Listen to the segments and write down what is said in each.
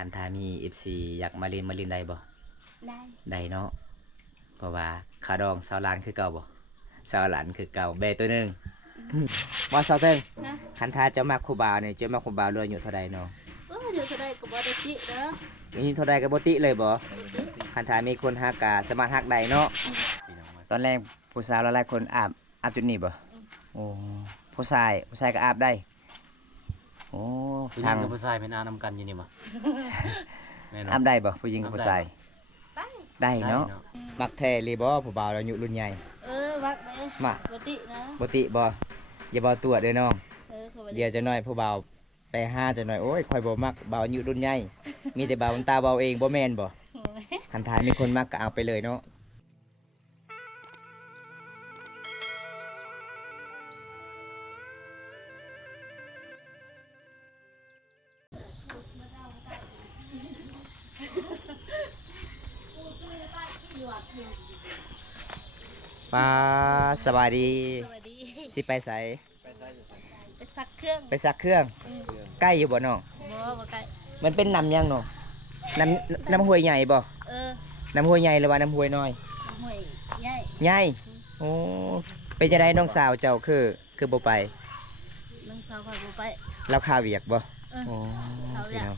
คันทามี FC อยากมาเล่นได้บ่ได้ได้เนาะเพราะว่าขาดองสาวหลานคือเก่าบ่สาวหลานคือเก่าแบตัวหนึงบ่สาวเทิงนะคันทาเจ้ามักครูบาวนี่เจ้ามักครูบาวเรืออยู่เท่าใดเนาะเดี๋ยวจะได้กับบอดจิเด้ออยู่เท่าใดก็บ่ติเลยบ่คันทามีคนฮักกะสามารถฮักได้เนาะตอนแรกผู้สาวหลายๆคนอาบจุดนี้บ่โอ้ผู้ชายก็อาบได้โอ้ผู้หญิงกับผู้ชายเป็นอานำกันอยู่นี่มั้งอาบได้บ่ผู้หญิงกับผู้ชายได้ได้เนาะมักแท้เลยบ่ผู้บ่าวเราอายุรุ่นใหญ่วักไหมมาบตินะบ่ติบ่อย่าบ่ตัวเด้อน้องเขาเดี๋ยวจะน้อยผู้บ่าวไปห้าจะน้อยโอ้ยข่อยบ่มักบ่าวอายุรุ่นใหญ่มีแต่บ่าวตาบ่าวเองบ่แม่นบ่คันทายมีคนมักก็เอาไปเลยเนาะป้าสบายดีสวัสดีสิไปไสไปซักเครื่องไปซักเครื่องใกล้อยู่บ่น้องบ่ไกลมันเป็นน้ำยังเนาะน้ำห้วยใหญ่บ่น้ำห้วยใหญ่หรือว่าน้ำห้วยน้อยห่วยใหญ่ใหญ่โอ้เป็นจะได้น้องสาวเจ้าคือบ่ไปน้องสาวคอยบ่ไปเราข่าวเวียกบ่โอ้พี่น้อง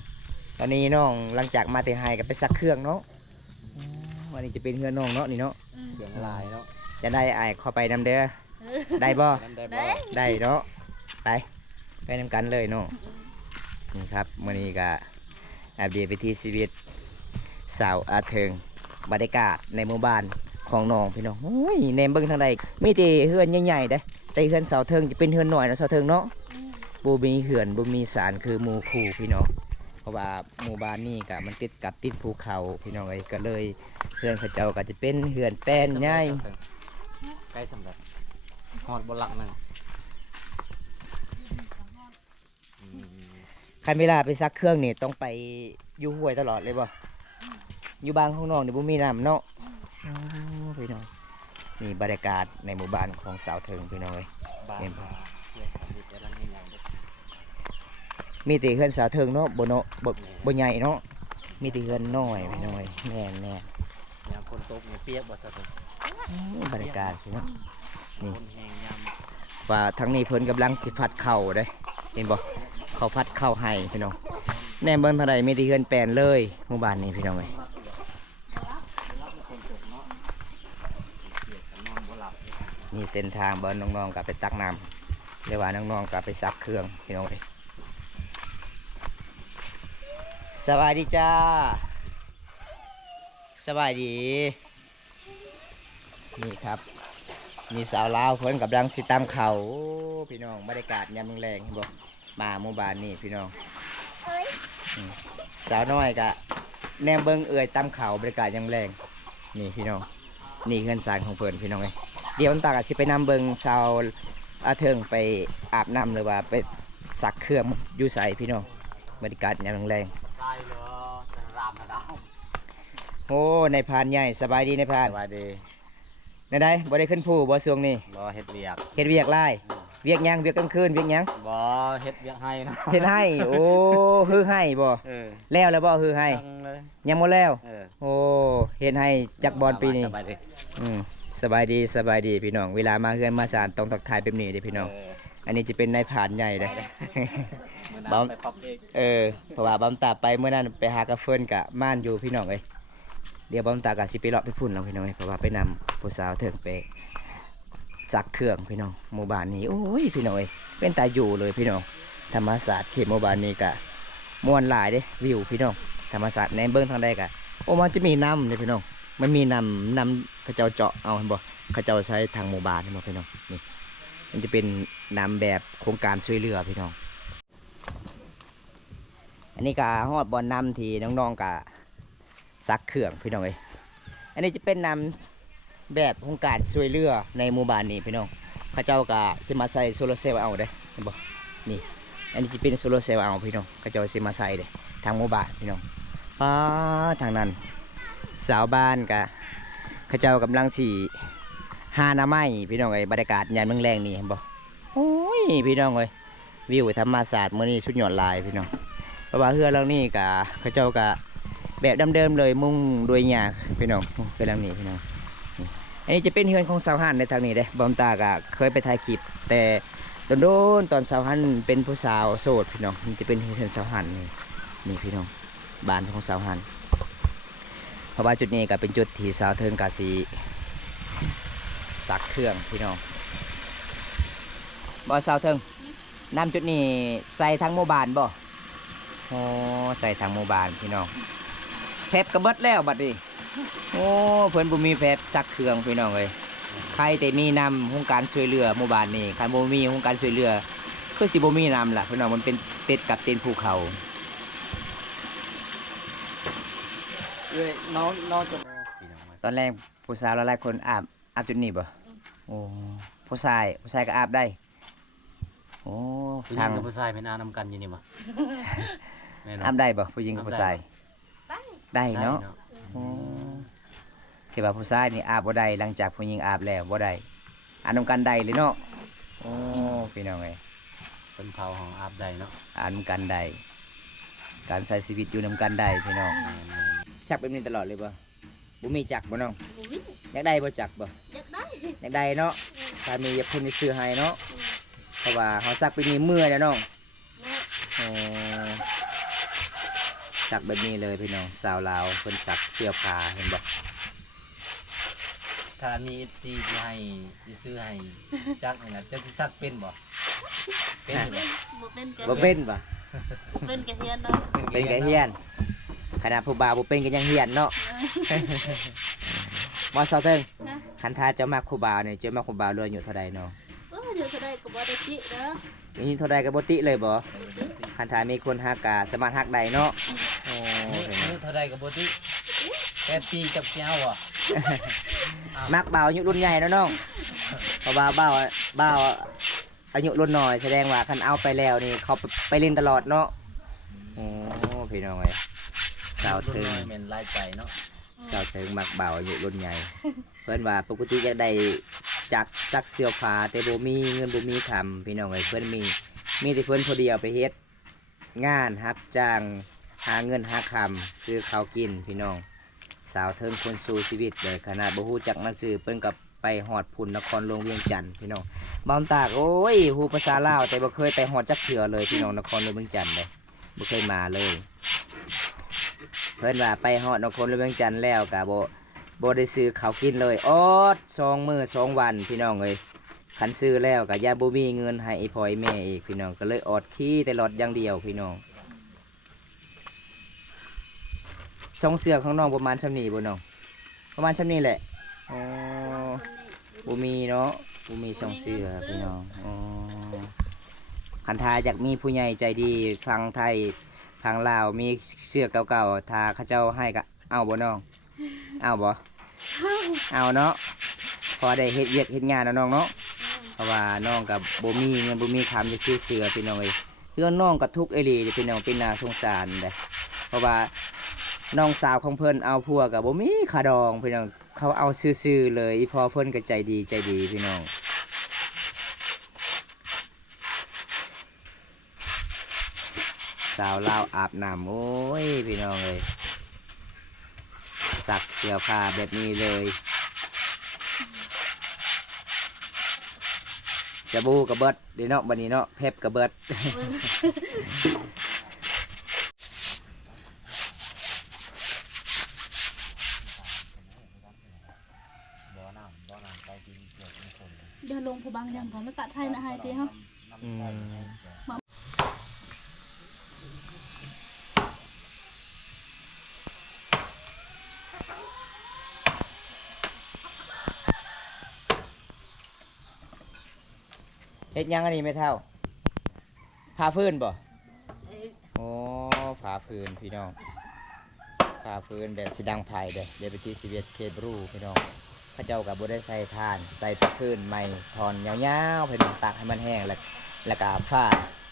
ตอนนี้น้องหลังจากมาแต่ไฮก็ไปซักเครื่องเนาะวันนี้จะเป็นเฮือนน้องเนาะนี่เนาะเครื่องลายเนาะจะได้อายเข้าไปนำเด้อได้บ่ได้เนาะไปนำกันเลยเนาะนี่ครับมื้อนี้ก็อัปเดตวิถีชีวิตสาวอาเทิงบรรยากาศในหมู่บ้านของน้องพี่น้องโอ้ยแนมเบิ่งทางใดมีแต่เฮือนใหญ่ๆเด้แต่เฮือนสาวเทิงจะเป็นเฮือนน้อยเนาะสาวเทิงเนาะบ่มีเฮือนบ่มีศาลคือหมู่คู่พี่น้องเพราะว่าหมู่บ้านนี้ก็มันติดภูเขาพี่น้องเอ้ยก็เลยเฮือนเขาเจ้าก็จะเป็นเฮือนแป้นใหญ่ใกล้สำเร็จหอดบนหลังหนึ่งคันเวลาไปซักเครื่องนี่ต้องไปอยู่ห้วยตลอดเลยบ่อยู่บางข้างนอกนี่บ่มีน้ำเนาะพี่น้องนี่บรรยากาศในหมู่บ้านของสาวเทิงพี่น้องเอ้ยเห็นบ่มีแต่เฮือนสาวเทิงเนาะบ่เนาะบ่ใหญ่เนาะมีแต่เฮือนน้อยพี่น้องเอ้ยแม่นยามฝนตกเนี่ยเปียกบ่สะทุกบรรยากาศพี่น้องนี่แห้งยามว่าทั้งนี้เพิ่นกำลังสิพัดเข้าเด้เห็นบ่เขาพัดเข้าให้พี่น้องแน่เบิ่งเท่าใดมีแต่เฮือนแปลนเลยหมู่บ้านนี้พี่น้องเอ้ยนี่เส้นทางเบิ่งน้องๆก็ไปตักน้ำเรียกว่าน้องๆก็ไปซักเครื่องพี่น้องเอ้ยสวัสดีจ้าสบายดีนี่ครับมีสาวลาวเพิ่นกำลังสิตามเขาพี่น้องบรรยากาศยามแรงๆบ่มาหมู่บ้านนี่พี่น้องสาวน้อยกะแนมเบิ่งเอ่ยตามเขาบรรยากาศยามแรงนี่พี่น้องนี่เฮือนศาลของเพิ่นพี่น้องเอ้ยเดี๋ยวตาก็สิไปนำเบิ่งสาวอาเทิงไปอาบน้ำหรือว่าไปซักเครื่องอยู่ใส่พี่น้องบรรยากาศยามแรงได้เลยจะรามมาดาวโอ้ในพานใหญ่สบายดีในพานสบายดีในได้บ่ได้ขึ้นผู้บ่ช่วงนี้บ่เฮ็ดเวียกไล่เวียกยังเวียกกลางคืนเวียกยังบ่เฮ็ดเวียกให้นะเฮ็ดให้โอ้ฮือให้บ่แล้วบ่ฮือให้ยังบ่แล้วโอ้เฮ็ดให้จักบอลปีนี้สบายดีพี่น้องเวลามาเฮือนมาศาลต้องทักทายแบบนี้เด้พี่น้องอันนี้จะเป็นนายผ่านใหญ่เด้บอมเพราะว่าบอมตาไปเมื่อนั้นไปหากระเฟินกะม่านอยู่พี่น้องเอ้ยเดี๋ยวบอมตากะสิไปเลาะไปพุ่นเราพี่น้องเพราะว่าไปนำผู้สาวเถิงไปจักเครื่องพี่น้องหมู่บ้านนี้โอ้ยพี่น้องเป็นตาอยู่เลยพี่น้องธรรมศาสตร์เขตหมู่บ้านนี้กะม่วนหลายเด้วิวพี่น้องธรรมศาสตร์ในเบื้องทางใดกะโอ้มันจะมีน้ำเลยพี่น้องมันมีน้ำเขาเจ้าเจาะเอาเห็นบ่เขาเจ้าใช้ทางหมู่บ้านเห็นบ่พี่น้องนี่มันจะเป็นน้ำแบบโครงการช่วยเหลือพี่น้องอันนี้กะฮอดบอลน้ำที่น้องๆกะซักเครื่องพี่น้องอันนี้จะเป็นน้ำแบบโครงการช่วยเหลือในหมู่บ้านนี้พี่น้องเขาเจ้ากะสิมาใส่โซลาร์เซลล์เอาเด้เห็นบ่นี่อันนี้จะเป็นโซลาร์เซลล์เอาพี่น้องเขาเจ้าสิมาใส่เด้ทางหมู่บ้านพี่น้องทางนั้นสาวบ้านกะเขาเจ้ากำลังสีหาหน้าไม้พี่น้องบรรยากาศยามแรงๆนี่เห็นบ่โอ้ยพี่น้องวิวธรรมศาสตร์มื้อนี้สุดยอดหลายพี่น้อง เพราะว่าเฮือนหลังนี้ก็เขาเจ้าก็แบบเดิมๆเลยมุงโดยหญ้าพี่น้องเฮือนหลังนี้พี่น้องนี่อันนี้จะเป็นเฮือนของสาวหันในทางนี้เด้บอมตาก็เคยไปถ่ายคลิปแต่โดนๆตอนสาวหันเป็นผู้สาวโสดพี่น้องมันจะเป็นเฮือนสาวหันนี่พี่น้องบ้านของสาวหันเพราะว่าจุดนี้ก็เป็นจุดที่สาวเทิงกาสีซักเครื่องพี่น้องบ่สาวเทิงน้ำจุดนี้ใส่ทั้งหมู่บ้านบ่โอ้ใส่ทั้งหมู่บ้านพี่น้องแพบกระเบิดแล้วบัดนี้โอ้เพิ่นบ่มีแพบซักเครื่องพี่น้องเลยใครแต่มีนำโครงการช่วยเหลือหมู่บ้านนี้คันบ่มีโครงการช่วยเหลือคือสิบ่มีนำล่ะพี่น้องมันเป็นติดกับตีนภูเขา น้องจะ ตอนแรกผู้สาวหลายๆคนอาบจุดนี้บ่โอ้ผู้ชายก็อาบได้โอ้ ผู้หญิ ทาง งกับผู้ชายเป็นอานำกันอยู่นี่บ่แม่นบ่ อาบได้บ่ผู้หญิงกับผู้ชาย ได้ ได้ ได้ เนาะ เนาะ โอ้ที่ว่าผู้ชายนี่อาบบ่ได้หลังจากผู้หญิงอาบแล้วบ่ได้อาบนำกันได้เลยเนาะโอ้พี่น้องเอ้ย เป็นเผาของอาบใดเนาะ อาบนำกันได้การใช้ชีวิตอยู่นำกันได้พี่น้องชักแบบนี้ตลอดเลยบ่บ่มีจักบ่น้อง บ่มี อยากได้บ่จักบ่ อยากได้ อยากได้เนาะถ้ามีอย่าเพิ่นสิซื้อให้เนาะเพราะว่าเฮาซักไปนี่เมื่อยแล้วน้อง แม่ โอ้ซักแบบนี้เลยพี่น้องสาวลาวเพิ่นซักเสื้อผ้าเห็นบ่ ถ้ามี FC ที่ให้ที่ซื้อให้จักนี่นะจะสิซักเป็นบ่เป็นอยู่บ่ บ่เป็นกะ บ่เป็นบ่ บ่เป็นกะเฮียนดอก เป็นก็เฮียนขนาดผู้บ่าวบ่เป็นก็ยังเฮียนเนาะ บ่ซาวเทิง นะ คันถ้าเจ้ามักผู้บ่าวนี่เจ้ามักผู้บ่าวเรืออายู่เท่าใดเนาะ โอ้ยเดี๋ยวจะได้ก็บ่ได้จิเด้อ อายุเท่าใดก็บ่ติเลยบ่คันถ้ามีคนฮักก็สามารถฮักได้เนาะโอ้ อายุเท่าใดก็บ่ติ8 ปีกับเสียวบ่ มักบ่าวอายุรุ่นใหญ่เนาะน้องเพราะว่าบ่าวอายุรุ่นน้อยแสดงว่าคันเอาไปแล้วนี่เขาไปเล่นตลอดเนาะโอ้พี่น้องเอ้ยสาว รุ่น เทิง น้อยแม่นหลายใจเนาะ สาวเทิงมักบ่าวอายุรุ่นใหญ่ เพิ่นว่าปกติอยากได้จักซักเสื้อผ้าแต่บ่มีเงินบ่มีคำพี่น้องเอ้ยเพิ่นมีแต่เพิ่นผู้เดียวไปเฮ็ดงานรับจ้างหาเงินหาคำซื้อข้าวกินพี่น้องสาวเทิงคนสู้ชีวิตเลยขนาดบ่ฮู้จักหนังสือเพิ่นก็ไปฮอดพุ่นนครหลวงเวียงจันทน์พี่น้องบอมตากโอ้ยฮู้ภาษาลาวแต่บ่เคยไปฮอดจักเทื่อเลยพี่น้องนครหลวงเวียงจันทน์เลยบ่เคยมาเลย เพิ่นว่าไปฮอดนครหลวงเวียงจันทน์แล้วก็บ่ได้ซื้อข้าวกินเลยอด2 มื้อ 2 วันพี่น้องเอ้ยคันซื้อแล้วก็ย่านบ่มีเงินให้อีพ่ออีแม่อีกพี่น้องก็เลยอดขี้แต่รอดอย่างเดียวพี่น้องทรงเสื้อของน้องประมาณซำนี้บ่น้องประมาณซำนี้แหละอ๋อบ่มีเนาะบ่มีทรงเสื้อพี่น้องอ๋อคันทาอยากมีผู้ใหญ่ใจดีฟังไทยฟังลาวมีเสื้อเก่าๆถ้าเขาเจ้าให้ก็เอาบ่น้องเอาบ่เอาเนาะพอได้เฮ็ดเวียกเฮ็ดงานแล้วน้องเนาะเพราะว่าน้องกับบ่มีเงินบ่มีคำจะซื้อเสื้อพี่น้องเอ้ยเพื่อนน้องก็ทุกข์เอหลีพี่น้องเป็นน่าสงสารเด้เพราะว่าน้องสาวของเพิ่นเอาผัวกับบ่มีค่าดองพี่น้องเขาเอาซื่อๆเลยอีพอเพิ่นก็ใจดีพี่น้องสาวลาวอาบน้ำโอ้ยพี่น้องเอ้ยซักเสื้อผ้าแบบนี้เลยสบู่กระเบิดเดี๋ยวเนาะบัดนี้เนาะเพปกระเบิด เดี๋ยวลงผู้บางอย่างก่อนไม่ปะไทยนะให้ติเฮา เฮ็ดหยังอันนี้ไม่เท่าพาฟื้นบ่ เอ้ย โอ้พาฟื้นพี่น้องพาฟื้นแบบสิดังไผ่เด้อเดี๋ยวไปที่11เคบรูพี่น้องเขาเจ้ากับบ่ได้ใส่ทานใส่แตะฟื้นใหม่ถอนยาวๆพี่น้องตากให้มันแห้งแล้วก็ผ้า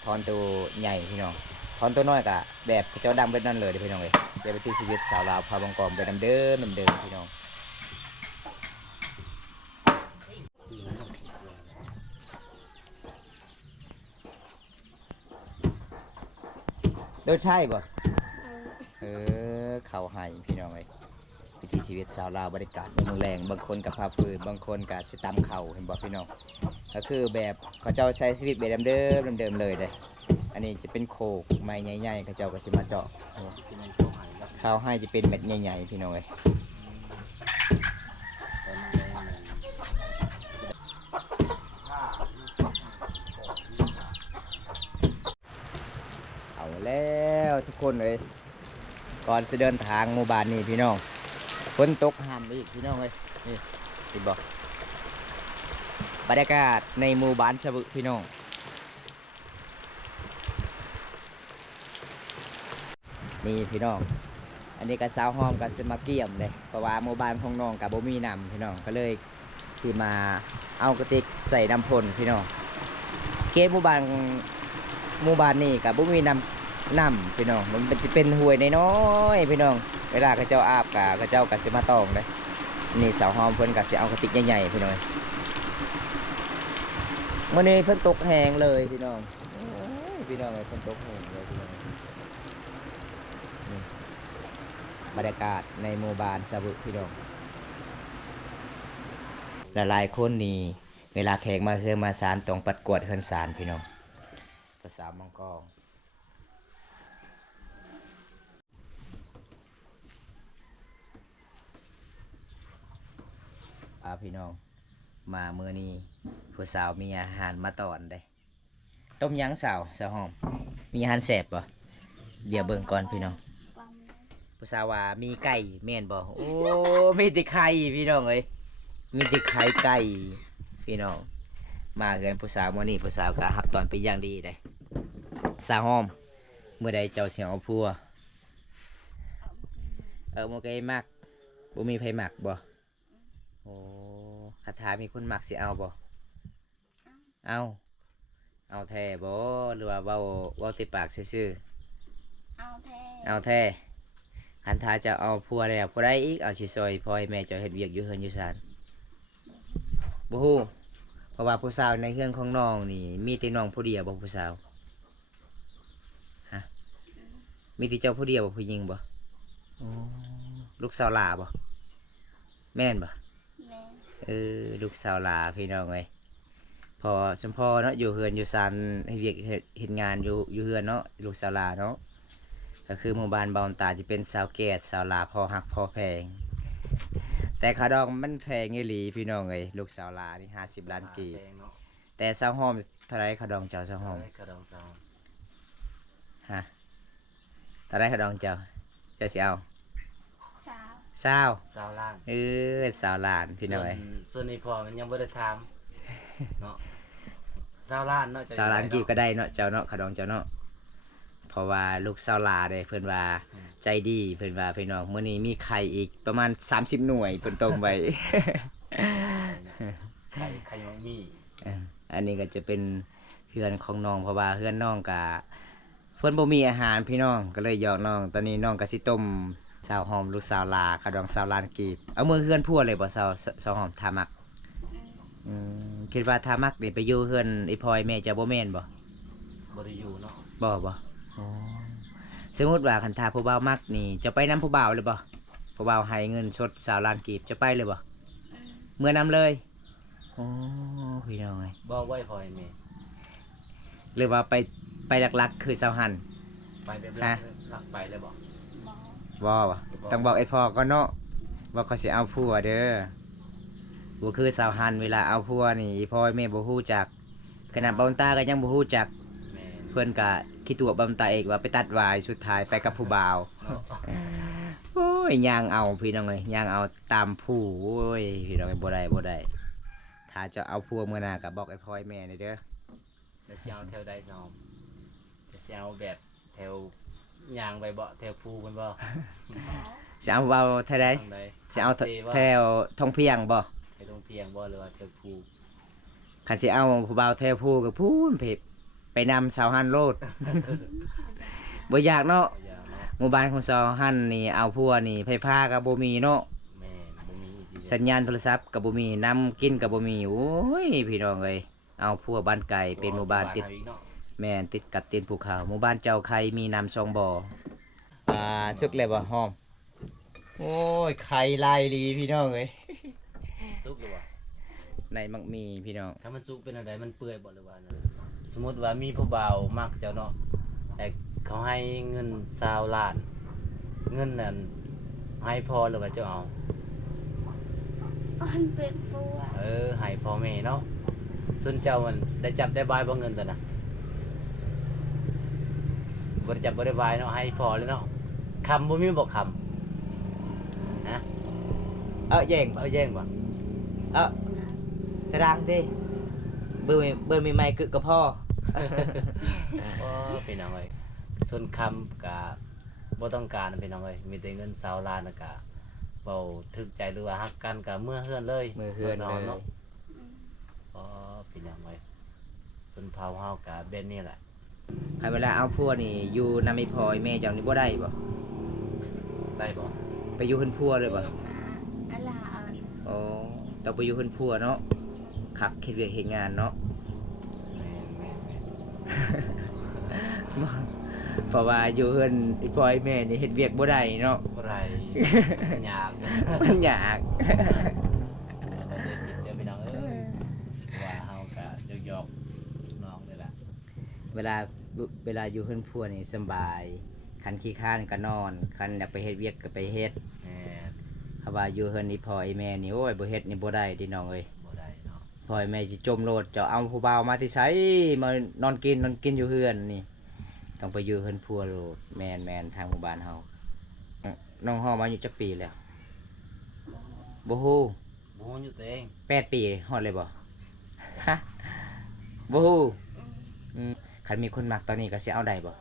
ถอนตัวใหญ่พี่น้องถอนตัวน้อยก็แบบเขาเจ้าดำเป็นนั่นเลยเด้อพี่น้องเอ้ยเดี๋ยวไปที่11สาวลาวพาบังกอมไปนำเดิมพี่น้อง รถใช่บ่เขาให้พี่น้องเอ้ยวิถีชีวิตสาวลาวบรรยากาศเมืองแรงบางคนกับพาฟืนบางคนกับสิตำเข่าเห็นบ่พี่น้องก็คือแบบเขาเจ้าใช้ชีวิตแบบเดิมๆเดิมๆเลยเด้อันนี้จะเป็นโคกไม้ใหญ่ๆเขาเจ้าก็สิมาเจาะเขาให้จะเป็นเม็ดใหญ่ๆพี่น้องเอ้ยเอาแล้วทุกคนเลยก่อนจะเดินทางหมู่บ้านนี่พี่น้องฝนตกห้ามอีกพี่น้องเลยนี่ติดบอกบรรยากาศในหมู่บ้านชะบึพี่น้องนี่พี่น้องอันนี้ก็สาวหอมกับสมาเกี่ยมเลยเพราะว่าหมู่บ้านของน้องกับบ่มีน้ำพี่น้องก็เลยสิมาเอากระติกใส่น้ำพ่นพี่น้องเกณฑ์หมู่บ้านนี่กับบ่มีน้ำพี่น้องมันจะเป็นห้วยน้อยๆพี่น้องเวลาเขาเจ้าอาบกับเขาเจ้ากับสิมาตองเลยนี่สาวหอมเพิ่นกับสิเอากระติกใหญ่ๆพี่น้องมื่อนี้เพิ่นตกแหงเลยพี่น้องพี่น้องเลยเพิ่นตกแหงเลยพี่น้องนี่บรรยากาศในหมู่บ้านสะบึพี่น้องหลายๆคนนี่เวลาแขกมาเฮือนมาศาลต้องปัดกวาดเฮือนศาลพี่น้องภาษามังกรพี่น้องมาเมื่อนี้ผู้สาวมีอาหารมาตอนได้ต้มยังสาวหอมมีอาหารแสบป่ะเดี๋ยวเบิ่งก่อนพี่น้องผู้สาวว่ามีไก่แม่นบ่โอ้มีแต่ไข่พี่น้องเอ้ยมีแต่ไข่ไก่พี่น้องมาเกินผู้สาวมื่อนี้ผู้สาวก็หับตอนเป็นอย่างดีได้สาวหอมเมื่อใดเจ้าเสียงเอาพัวโมเกยมักบ่มีไผมักบ่โอ้คาถามีคนมักสิเอาบ่เอาแท้บ่หรือว่าเว้าติดปากซื่อๆเอาแท้คันท้าจะเอาพัวแล้วผู้ใดอีกเอาสิซอยพ่อให้แม่เจ้าเฮ็ดเวียกอยู่เฮือนอยู่ศาลบ่ฮู้เพราะว่าผู้สาวในเฮือนของน้องนี่มีแต่น้องผู้เดียวบ่ผู้สาวฮะมีแต่เจ้าผู้เดียวบ่ผู้หญิงบ่ลูกสาวหลาบ่แม่นบ่ลูกสาวหลาพี่น้องเอ้ยพอสมพอเนาะอยู่เฮือนอยู่ศาลให้เวียกเฮ็ดงานอยู่เฮือนเนาะลูกสาวหลาเนาะก็คือหมู่บ้านบอนตาจะเป็นสาวแก่สาวหลาพอหักพอแพงแต่ขาดองมันแพงอีหลีพี่น้องเอ้ยลูกสาวหลานี่50 ล้านกีบแต่สาวหอมเท่าไรขาดองเจ้าสาวหอมฮะเท่าไรขาดองเจ้าสิเอาสาวล้านสาวล้านพี่น้องเอ้ยส่วนนี้พอมันยังบ่ได้ถามเนาะสาวล้านเนาะสาวล้านกีบก็ได้เนาะเจ้าเนาะขาดองเจ้าเนาะเพราะว่าลูกสาวลาได้เพิ่นว่าใจดีเพิ่นว่าพี่น้องมื้อนี้มีไข่อีกประมาณ30 หน่วยเพิ่นต้มไว้ไข่ยังมีอันนี้ก็จะเป็นเฮือนของน้องเพราะว่าเฮือนน้องก็เพิ่นบ่มีอาหารพี่น้องก็เลยหยอกน้องตอนนี้น้องก็สิต้มสาวหอมลูกสาวลาขะดองสาวลานกีบเอามือเฮือนพัวเลยบ่สาวหอมทามักคิดว่าทามักนี่ไปอยู่เฮือนไอ้พลอยแม่จะบ่แม่นบ่ได้อยู่เนาะบ่สมมติว่าคันทาผู้บ่าวมักนี่จะไปน้ำผู้บ่าวเลยบ่ผู้บ่าวให้เงินชดสาวล้านกีบจะไปเลยบ่เมื่อนำเลยโอ้พี่น้องไงบ่ไว้พอยแม่หรือว่าไปหลักๆคือสาวหันไปแบบหลักไปเลยบ่ต้องบอกไอ้พ่อก็เนาะว่าเขาสิเอาผัวเด้อบ่คือสาวหันเวลาเอาผัวนี่พ่อแม่บ่ฮู้จักขนาดบ่าวตาก็ยังบ่ฮู้จักเพื่อนก็คิดตัวบำตาเอกว่าไปตัดวายสุดท้ายไปกับผู้บ่าวโอ้ยย่างเอาพี่น้องเลยย่างเอาตามผู้โอ้ยพี่น้องบ่ได้ถ้าจะเอาพวกเมื่อนากับบอกไอ้พ่อยแม่เด้อจะเสียวแถวใดน้องจะเสียวแบบแถวย่างไปบ่แถวผู้กันบ่จะเอาเท่าใดจะเอาแถวทองเพียงบ่แถวทองเพียงบ่หรือว่าแถวผู้คันสิเอาผู้บ่าวแถวผู้กับผู้ไปนำสาวหันโลดบ่อยากเนาะหมู่บ้านของสาวหันนี่เอาพัวนี่ไฟฟ้ากับบ่มีเนาะสัญญาณโทรศัพท์กับบ่มีน้ำกินกับบ่มีโอ้ยพี่น้องเอ้ยเอาพัวบ้านไก่เป็นหมู่บ้านติด แม่นติดกับตีนภูเขาหมู่บ้านเจ้าไข่มีน้ำ2บ่อสุกเลยบ่หอมโอ้ยไข่ลายดีพี่น้องเอ้ย สุกหรือว่า ในมักมีพี่น้อง ถ้ามันสุกเป็นอะไรมันเปื่อยบ่หรือว่าสมมุติว่ามีผู้บ่าวมักเจ้าเนาะแต่เขาให้เงิน20 ล้านเงินนั้นให้พอหรือว่าเจ้าเอา อ่อนเป็นปวด ให้พ่อแม่เนาะส่วนเจ้ามันได้จับได้บายบ่เงินแต่นะบ่ได้จับบ่ได้บายเนาะให้พอเลยเนาะคำบ่มีบอกคำฮะ แย่ง เอาแย่งบ่ ตารางดิเบอร์ใหม่ๆกับพ่อ พี่น้องเอ้ยส่วนคำก็บ่ต้องการพี่น้องเอ้ยมีแต่เงิน20 ล้านน่ะก็เว้าถึกใจหรือว่าฮักกันก็เมื่อเฮือนเลย มือเฮือนเลย เนาะพี่น้องเอ้ยส่วนเผาเฮาก็แบบนี้แหละ ใครเวลาเอาพัวนี่อยู่นำไอ้พ่อไอ้แม่เจ้านี่บ่ได้บ่ ได้บ่ ไปอยู่เพิ่นพัวเลยบ่ อะลา อ๋อต้องไปอยู่เพิ่นพัวเนาะคักเฮ็ดเวียกเฮ็ดงานเนาะ แม่น เพราะว่าอยู่เพิ่นไอ้พ่อไอ้แม่นี่เฮ็ดเวียกบ่ได้เนาะ บ่ได้ยาก มันยาก เดี๋ยวพี่น้องว่าเฮาก็หยอกๆน้องนี่แหละ เวลาอยู่เพิ่นพัวนี่สำบายคันขี้คร้านก็นอนคันอยากไปเฮ็ดเวียกก็ไปเฮ็ด แม่น เพราะว่าอยู่เพิ่นนี่พ่อไอ้แม่นี่โอ้ยบ่เฮ็ดนี่บ่ได้เดิน้องเอ้ย บ่ได้เนาะ พ่อไอ้แม่สิจมโลดเจ้าเอาผู้บ่าวมาที่ไสมานอนกินอยู่เฮือนนี่ต้องไปอยู่เพิ่นพัวโลดแม่นทางหมู่บ้านเฮาน้องฮอมาอยู่จักปีแล้วบ่ฮู้ บ่ฮู้อยู่ตัวเอง 8 ปีฮอดเลยบ่ ฮะบ่ฮู้คันมีคนมักตอนนี้ก็สิเอาได้บ่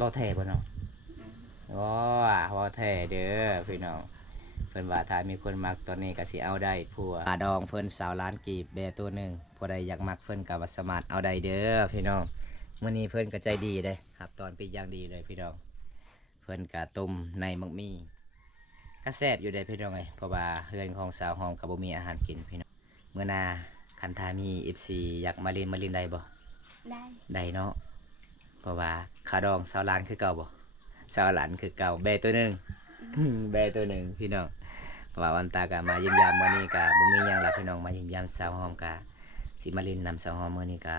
บ่แท้บ่เนาะอ๋อบ่แท้เด้อพี่น้องเพิ่นว่าถ้ามีคนมักตอนนี้ก็สิเอาได้ผัวดองเพิ่น20 ล้านกีบแบตัวหนึงผู้ใดอยากมักเพิ่นก็สามารถเอาได้เด้อพี่น้องมื้อนี้เพิ่นก็ใจดีเด้ครับตอนเป็นอย่างดีเลยพี่น้องเพิ่นก็ต้มในมักมีก็แซ่บอยู่เด้พี่น้องเอ้ยเพราะว่าเฮือนของสาวหอมก็บ่มีอาหารกินพี่น้องมื้อหน้าคันถ้ามี FC อยากมาเลินได้บ่ ได้ ได้เนาะเพราะว่าขาดอง20 ล้านคือเก่าบ่20 ล้านคือเก่าแบตัวหนึง แบตัวหนึงพี่น้องเพราะว่าวันตาก็มาเยี่ยมยามมื้อนี้ก็บ่มีหยังล่ะพี่น้องมาเยี่ยมยามสาวหอมก็สิมาเลินนำสาวหอมมื้อนี้ก็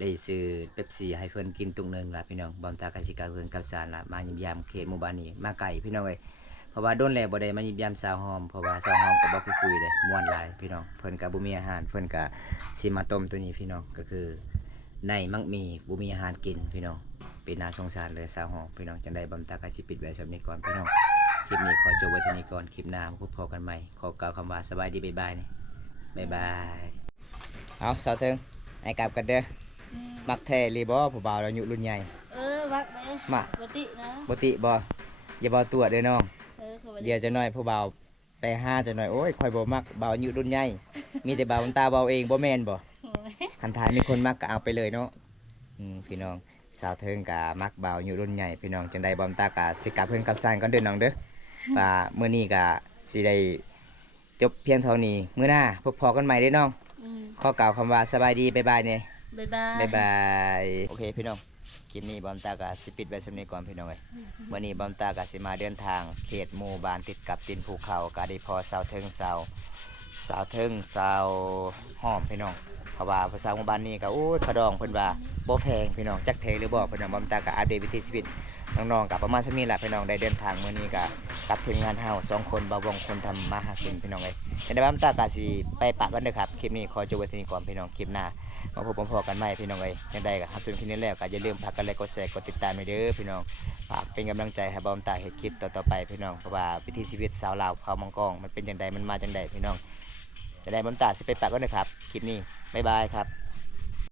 ได้ซื้อเป๊ปซี่ให้เพิ่นกินตุกหนึงล่ะพี่น้องบ่ตาก็สิกลับเพิ่นกับสารล่ะมาเยี่ยมยามเขตหมู่บ้านนี้มาไกลพี่น้องเอ้ยเพราะว่าโดนแล้วบ่ได้มาเยี่ยมยามสาวหอมเพราะว่าสาวหอมก็บ่ไปคุยเลยม่วนหลายพี่น้องเพิ่นก็บ่มีอาหารเพิ่นก็สิมาต้มตัวนี้พี่น้องก็คือในมักมีบ่มีอาหารกินพี่น้องเป็นน่าสงสารเลยสาวหอมพี่น้องจังได๋บ่ตาก็สิปิดไว้สำนี้ก่อนพี่น้องคลิปนี้ขอจบไว้เท่านี้ก่อนคลิปหน้ามาพบพอกันใหม่ขอกล่าวคำว่าสบายดีบ๊ายบายนี่บ๊ายบายเอาสาวเทิงให้กลับกันเด้อมักแท้รีบ่ผู้บ่าวเราอายุรุ่นใหญ่ วักไหม มา ปกตินะ บ่ติบ่อย่าบ่ตัวเด้อน้อง เขาไป เดี๋ยวจะหน่อยผู้บ่าวไปหาจะหน่อยโอ้ยข่อยบ่มักบ่าวอายุรุ่นใหญ่มีแต่บ่าวตาบ่าวเองบ่แม่นบ่คันทายมีคนมักก็เอาไปเลยเนาะพี่น้องสาวเทิงก็มักบ่าวอายุรุ่นใหญ่พี่น้องจังได๋บ่าวตาก็สิกลับเพิ่นกับซ่านก่อนเด้อน้องเด้อว่ามื้อนี้ก็สิได้จบเพียงเท่านี้มื้อหน้าพบพอกันใหม่เด้อน้องขอกล่าวคำว่าสบายดีบ๊ายบายเนี่ย บ๊ายบาย บ๊ายบายโอเคพี่น้องคลิปนี้บอมตาก็สิปิดไว้สำนี้ก่อนพี่น้องเอ้ยวันนี้บอมตาก็สิมาเดินทางเขตหมู่บ้านติดกับตีนภูเขาก็ได้พอสาวเทิงสาวหอมพี่น้องเพราะว่าภาษาหมู่บ้านนี้ก็โอ้ยขะดองเพิ่นว่าบ่แพงพี่น้องจักแท้หรือบ่พี่น้องบอมตาก็อัปเดตวิถีชีวิตน้องๆก็ประมาณซำนี้แหละพี่น้องได้เดินทางมื้อนี้ก็กับทีมงานเฮา2คนบ่าววงคนทำมาหากินพี่น้องเอ้ยแต่ได้บอมตาก็สิไปปะกันเด้อครับคลิปนี้ขอจบไว้ที่นี้ก่อนพี่น้องคลิปหน้ามาพบพอกันใหม่พี่น้องเอ้ยยังได้ก็ครับส่วนคลิปนี้แล้วก็อย่าลืมฝากกันไลค์กดแชร์กดติดตามให้เด้อพี่น้องฝากเป็นกำลังใจให้บอมตาเฮ็ดคลิปต่อๆไปพี่น้องเพราะว่าวิถีชีวิตสาวลาวเผามังกรมันเป็นจังไดมันมาจังไดพี่น้องจะได้บอมตาสิไปปะกันเด้อครับคลิปนี้บ๊ายบายครับ